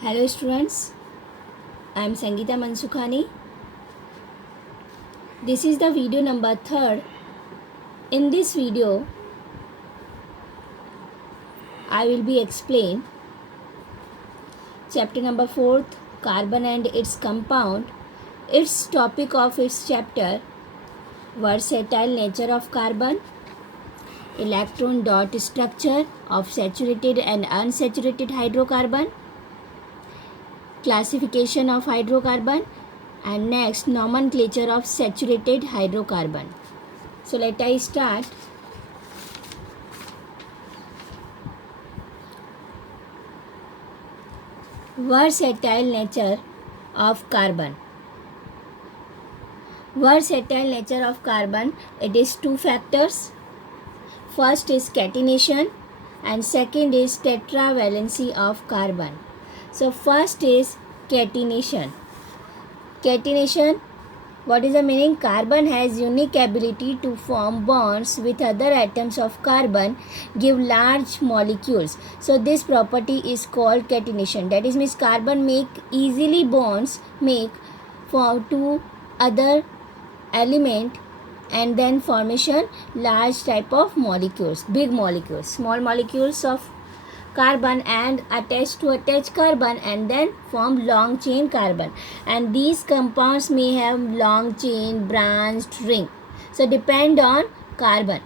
Hello students, I am Sangeeta Mansukhani. This is the video number 3rd. In this video, I will be explain chapter number 4th, carbon and its compound. Its topic of its chapter, versatile nature of carbon, electron dot structure of saturated and unsaturated hydrocarbon, classification of hydrocarbon, and next nomenclature of saturated hydrocarbon. So let us start. Versatile nature of carbon. Versatile nature of carbon, it is two factors. First is catenation and second is tetravalency of carbon. So first is catenation. Catenation, what is the meaning? Carbon has unique ability to form bonds with other atoms of carbon, give large molecules. So this property is called catenation. That is means carbon make easily bonds make for two other element and then formation large type of molecules, big molecules, small molecules of carbon and attach carbon and then form long chain carbon, and these compounds may have long chain, branched ring. So depend on carbon.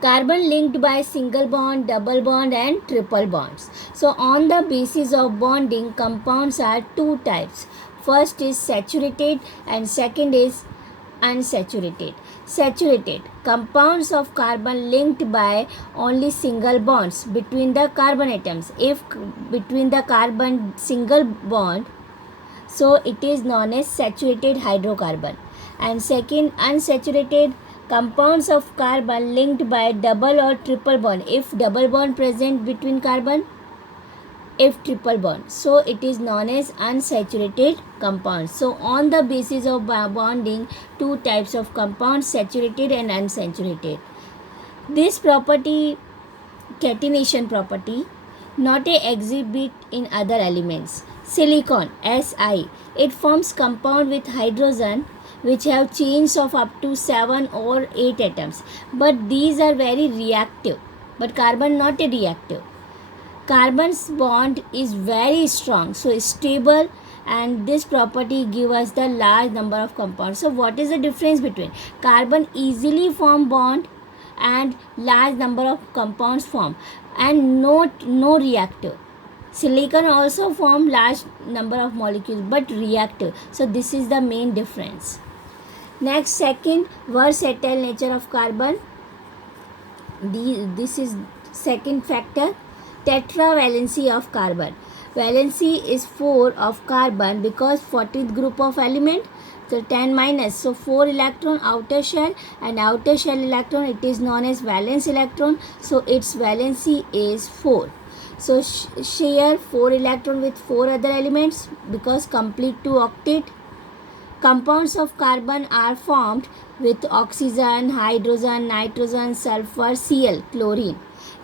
Carbon linked by single bond, double bond and triple bonds. So on the basis of bonding, compounds are two types. First is saturated and second is unsaturated. Saturated compounds of carbon linked by only single bonds between the carbon atoms. If between the carbon single bond, so it is known as saturated hydrocarbon. And second, unsaturated compounds of carbon linked by double or triple bond. If double bond present between carbon, if triple bond, so it is known as unsaturated compounds. So on the basis of bonding, two types of compounds, saturated and unsaturated. This property, catenation property, not a exhibit in other elements. Silicon, Si, it forms compound with hydrogen which have chains of up to 7 or 8 atoms, but these are very reactive, but carbon not a reactive. Carbon's bond is very strong, so stable, and this property gives us the large number of compounds. So what is the difference between carbon easily form bond and large number of compounds form, and no reactive? Silicon also form large number of molecules but reactive. So this is the main difference. Next, second, versatile nature of carbon. This is second factor. Tetravalency of carbon. Valency is 4 of carbon because 40th group of element, so 10 minus, so 4 electron outer shell, and outer shell electron, it is known as valence electron, so its valency is 4. So share 4 electron with 4 other elements because complete 2 octet. Compounds of carbon are formed with oxygen, hydrogen, nitrogen, sulfur, Cl, chlorine,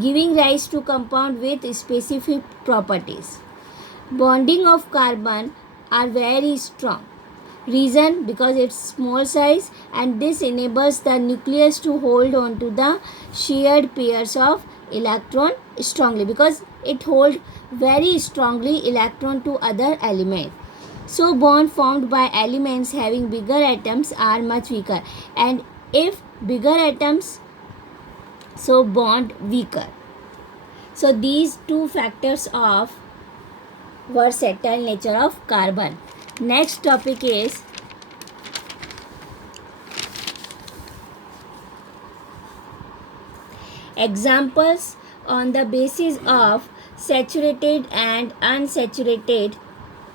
giving rise to compound with specific properties. Bonding of carbon are very strong. Reason, because it's small size and this enables the nucleus to hold on to the shared pairs of electron strongly, because it holds very strongly electron to other element. So bond formed by elements having bigger atoms are much weaker, and if bigger atoms, so bond weaker. So these two factors of versatile nature of carbon. Next topic is examples on the basis of saturated and unsaturated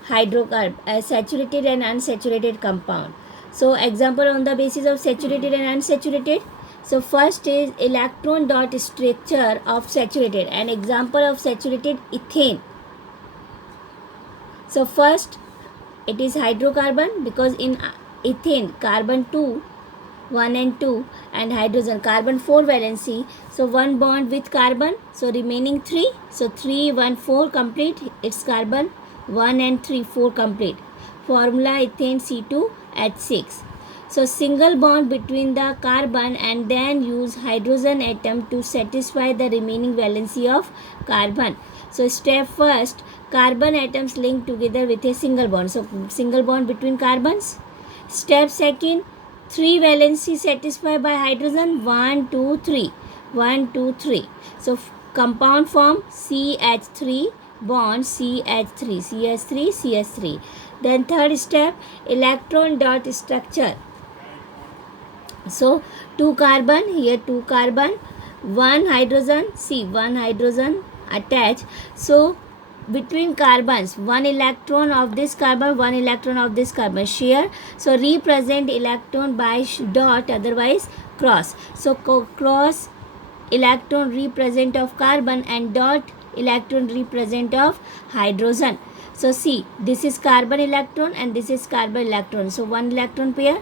saturated and unsaturated compound. So example on the basis of saturated and unsaturated. So first is electron dot structure of saturated. An example of saturated, ethane. So first it is hydrocarbon because in ethane carbon 2 1 and 2, and hydrogen. Carbon 4 valency, so 1 bond with carbon, so remaining 3, so 3 1 4 complete, it's carbon 1 and 3 4 complete. Formula ethane C2H6. So single bond between the carbon and then use hydrogen atom to satisfy the remaining valency of carbon. So step first, carbon atoms link together with a single bond. So single bond between carbons. Step second, 3 valency satisfied by hydrogen, 1 2 3, 1 2 3. So compound form CH3 bond CH3, CH3, CH3. Then third step, electron dot structure. So 2 carbon, here 2 carbon, 1 hydrogen, see 1 hydrogen attached. So between carbons, 1 electron of this carbon, 1 electron of this carbon share. So represent electron by dot, otherwise cross. So cross electron represent of carbon and dot electron represent of hydrogen. So see, this is carbon electron and this is carbon electron. So 1 electron pair.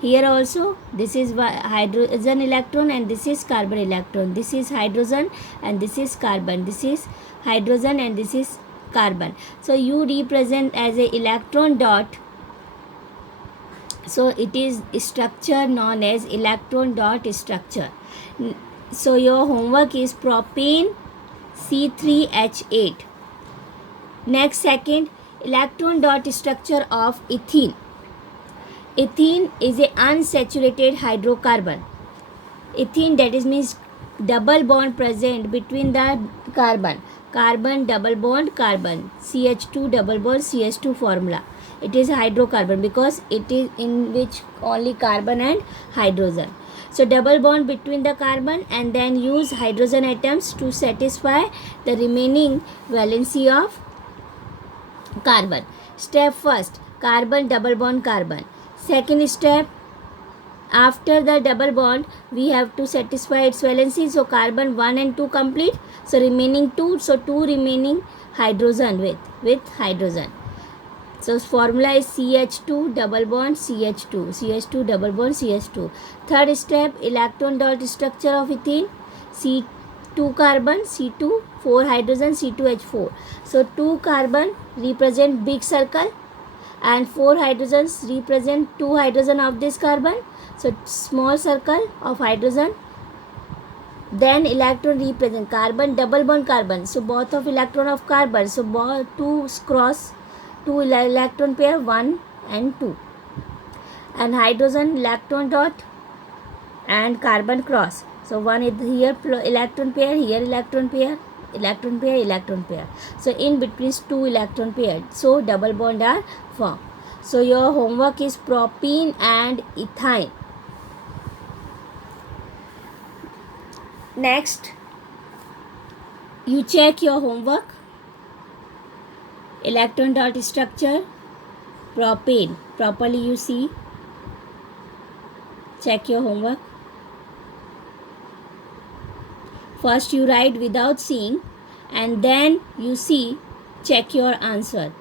Here also this is hydrogen electron and this is carbon electron. This is hydrogen and this is carbon. This is hydrogen and this is carbon. So you represent as a electron dot. So it is structure known as electron dot structure. So your homework is propane C3H8. Next, second, electron dot structure of ethene. Ethene is a unsaturated hydrocarbon. Ethene, that is means double bond present between the carbon. Carbon double bond carbon, CH2 double bond CH2 formula. It is hydrocarbon because it is in which only carbon and hydrogen. So double bond between the carbon and then use hydrogen atoms to satisfy the remaining valency of carbon. Step first, carbon double bond carbon. Second step, after the double bond we have to satisfy its valency. So carbon 1 and 2 complete, so remaining 2, so 2 remaining hydrogen with hydrogen. So formula is CH2 double bond CH2, CH2 double bond CH2. Third step, electron dot structure of ethene. C2 carbon, C2, 4 hydrogen, C2H4. So 2 carbon represent big circle and 4 hydrogens represent 2 hydrogen of this carbon. So small circle of hydrogen. Then electron represent carbon double bond carbon. So both of electron of carbon. So both 2 cross, 2 electron pair, 1 and 2. And hydrogen electron dot and carbon cross. So 1 is here electron pair, here electron pair, electron pair, electron pair. So in between 2 electron pair. So double bond are formed. So your homework is propene and ethyne. Next, you check your homework. Electron dot structure, propane. Properly you see. Check your homework. First you write without seeing and then you see, check your answer.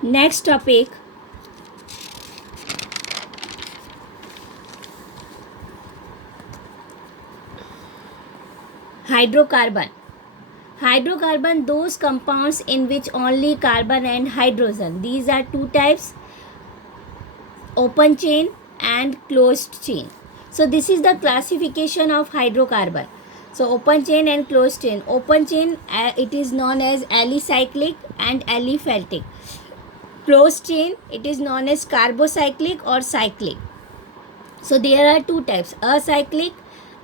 Next topic, hydrocarbon. Hydrocarbon, those compounds in which only carbon and hydrogen. These are two types, open chain and closed chain. So this is the classification of hydrocarbon. So open chain and closed chain. Open chain, it is known as alicyclic and aliphatic. Closed chain, it is known as carbocyclic or cyclic. So there are two types, acyclic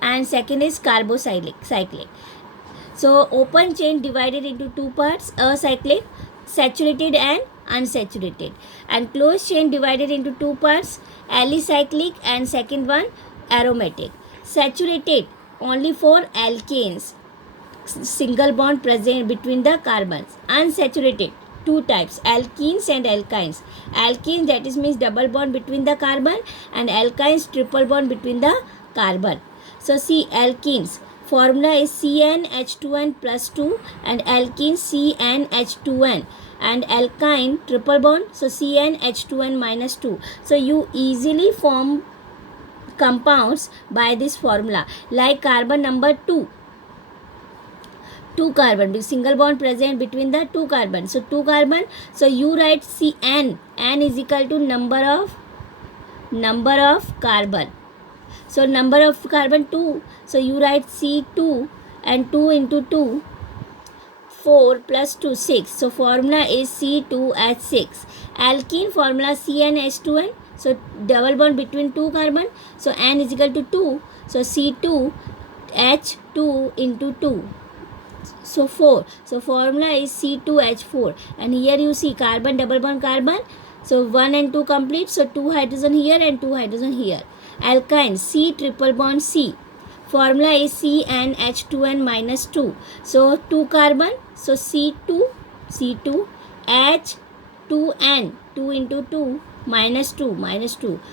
and second is carbocyclic. So open chain divided into two parts, acyclic, saturated and unsaturated, and closed chain divided into two parts, alicyclic and second one aromatic. Saturated only for alkanes, single bond present between the carbons. Unsaturated two types, alkenes and alkynes. Alkenes, that is means double bond between the carbon, and alkynes triple bond between the carbon. So see, alkenes formula is CnH2n plus 2 and alkene CnH2n, and alkyne triple bond, so CnH2n minus 2. So you easily form compounds by this formula, like carbon number 2 carbon, with single bond present between the two carbon. So 2 carbon, so you write Cn, n is equal to number of carbon. So number of carbon 2, so you write C2, and 2 into 2, 4 plus 2, 6. So formula is C2H6. Alkene formula CnH2n, so double bond between two carbon, so n is equal to 2, so C2H2 into 2, so 4. So formula is C2H4, and here you see carbon double bond carbon, so 1 and 2 complete, so 2 hydrogen here and 2 hydrogen here. Alkyne C triple bond C, formula is CnH2n minus 2, so 2 carbon, so C2 H2n, 2 into 2, minus 2,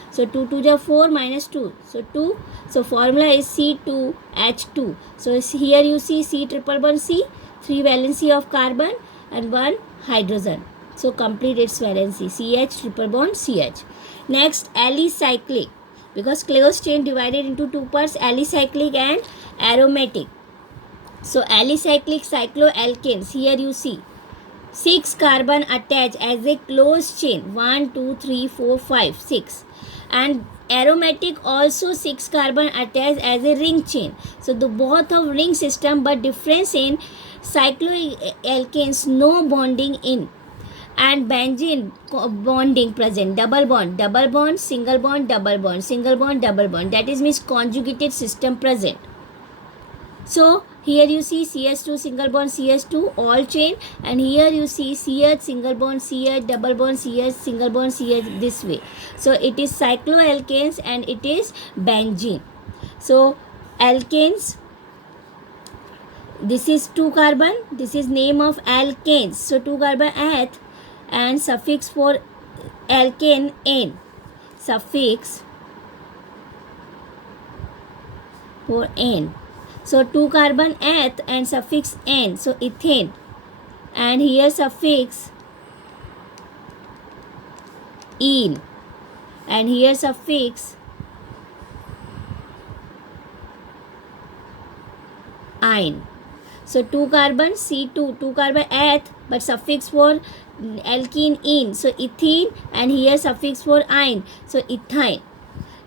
so 2 to the 4 minus 2, so 2, so formula is C2H2. So here you see C triple bond C, 3 valency of carbon and 1 hydrogen, so complete its valency, CH triple bond CH. Next, alicyclic, because closed chain divided into two parts, alicyclic and aromatic. So alicyclic cycloalkanes, here you see 6 carbon attached as a closed chain, 1 2 3 4 5 6, and aromatic also 6 carbon attached as a ring chain. So the both of ring system, but difference in cycloalkanes no bonding in, and benzene bonding present, double bond, single bond, double bond, single bond, double bond, that is means conjugated system present. So here you see CH2 single bond CH2 all chain, and here you see CH single bond CH double bond CH single bond CH, this way. So it is cycloalkanes and it is benzene. So alkanes, this is 2 carbon, this is name of alkanes, so 2 carbon eth, and suffix for alkane N, suffix for N. So 2 carbon eth and suffix N, so ethane, and here suffix ene, and here suffix ine. So 2 carbon C2, 2 carbon eth, but suffix for alkene ene, so ethene, and here suffix for ine, so ethyne.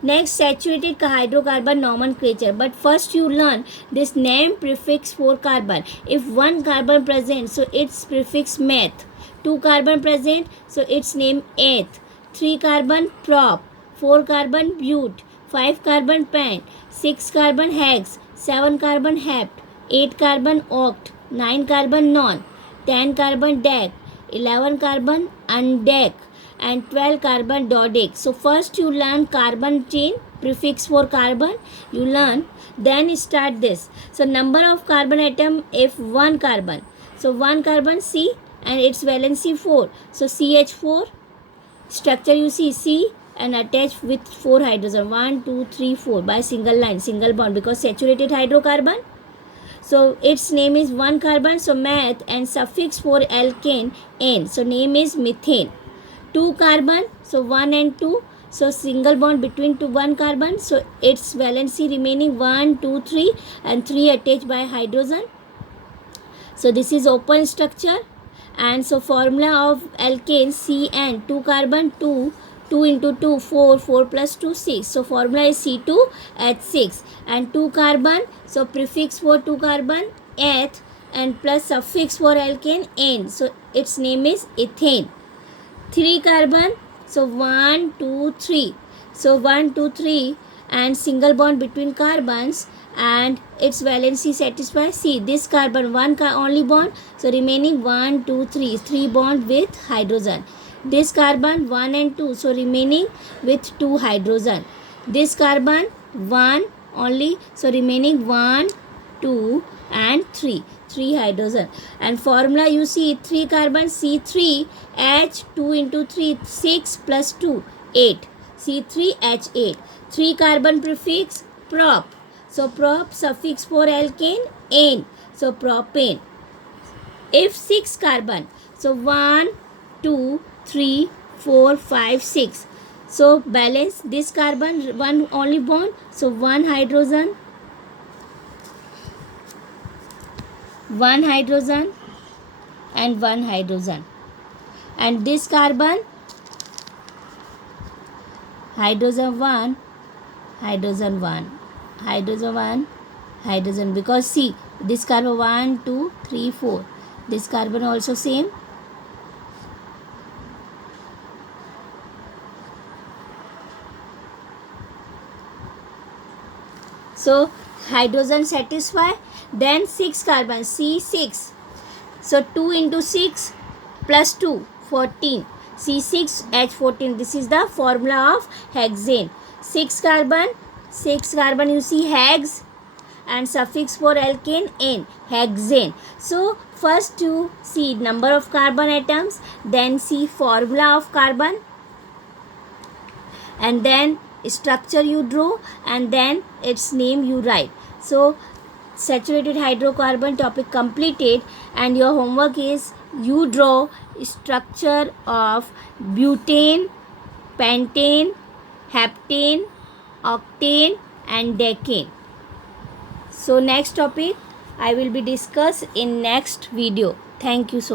Next, saturated hydrocarbon nomenclature, but first you learn this name prefix for carbon. If 1 carbon present, so its prefix meth, 2 carbon present, so its name eth, 3 carbon prop, 4 carbon bute, 5 carbon pent, 6 carbon hex, 7 carbon hept, 8 carbon oct, 9 carbon non, 10 carbon dec, 11 carbon undec, and 12 carbon dodec. So first you learn carbon chain prefix for carbon, you learn, then start this. So number of carbon atom, if 1 carbon, so 1 carbon C and its valency 4, so CH4, structure you see C and attached with 4 hydrogen, 1 2 3 4 by single line, single bond, because saturated hydrocarbon. So its name is 1 carbon, so meth, and suffix for alkane N, so name is methane. 2 carbon, so 1 and 2, so single bond between 1 carbon, so its valency remaining 1 2 3 and 3 attached by hydrogen. So this is open structure, and so formula of alkane Cn, 2 carbon 2 into 2 4, 4 plus 2 6, so formula is C2H6, and 2 carbon, so prefix for 2 carbon eth, and plus suffix for alkane N, so its name is ethane. 3 carbon, so 1 2 3, so 1 2 3 and single bond between carbons, and its valency satisfies C. This carbon 1 only bond, so remaining 1 2 3 bond with hydrogen. This carbon 1 and 2, so remaining with 2 hydrogen. This carbon 1 only, so remaining 1 2 and 3 3 hydrogen. And formula you see 3 carbon C3H, 2 into 3 6 plus 2 8, C3H8. 3 carbon prefix prop, so prop suffix for alkane ane, so propane. If 6 carbon, so 1 2 3 4 5 6, so balance this carbon, one only bond, so 1 hydrogen, 1 hydrogen and 1 hydrogen. And this carbon, hydrogen 1, hydrogen 1, hydrogen 1, hydrogen, because see this carbon 1 2 3 4, this carbon also same. So hydrogen satisfy. Then 6 carbon C6, so 2 into 6 plus 2 14, C6H14. This is the formula of hexane. 6 carbon you see hex and suffix for alkane ane, hexane. So first you see number of carbon atoms, then see formula of carbon, and then structure you draw, and then its name you write. So saturated hydrocarbon topic completed, and your homework is you draw structure of butane, pentane, heptane, octane and decane. So next topic I will be discuss in next video. Thank you so much.